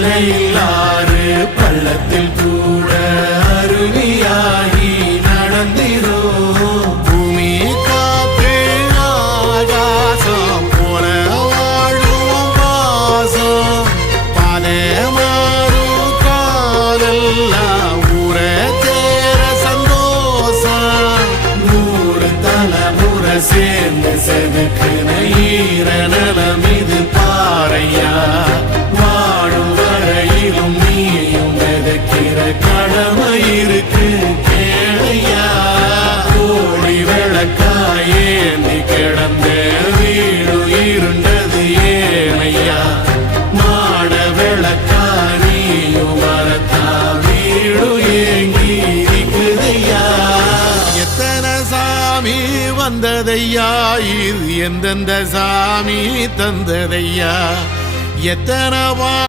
மலையில் ஆறு பள்ளத்தில் கூட அருவியாகி நடந்திரோ பூமி காத்து ஆகாசம் போல வாழும் பாசம் பாதை மாறும் காலெல்லாம் ஊர தேர சந்தோஷம் 100 தலைமுறை சேர்ந்து செதுக்குன ஈர நலம் இது பாறையா வாழும் வரையிலும் நீயும் விதைக்கிற கடமை இருக்கு கேளையா கோடி விளக்காயேந்தி கிடந்த வீடு இருண்டது ஏனையா மாட விளக்கா நீயும் வரத்தா வீடு ஏங்கி இருக்குதையா எத்தனை சாமி வந்ததையா இது எந்தெந்த சாமி தந்ததையா எத்தனை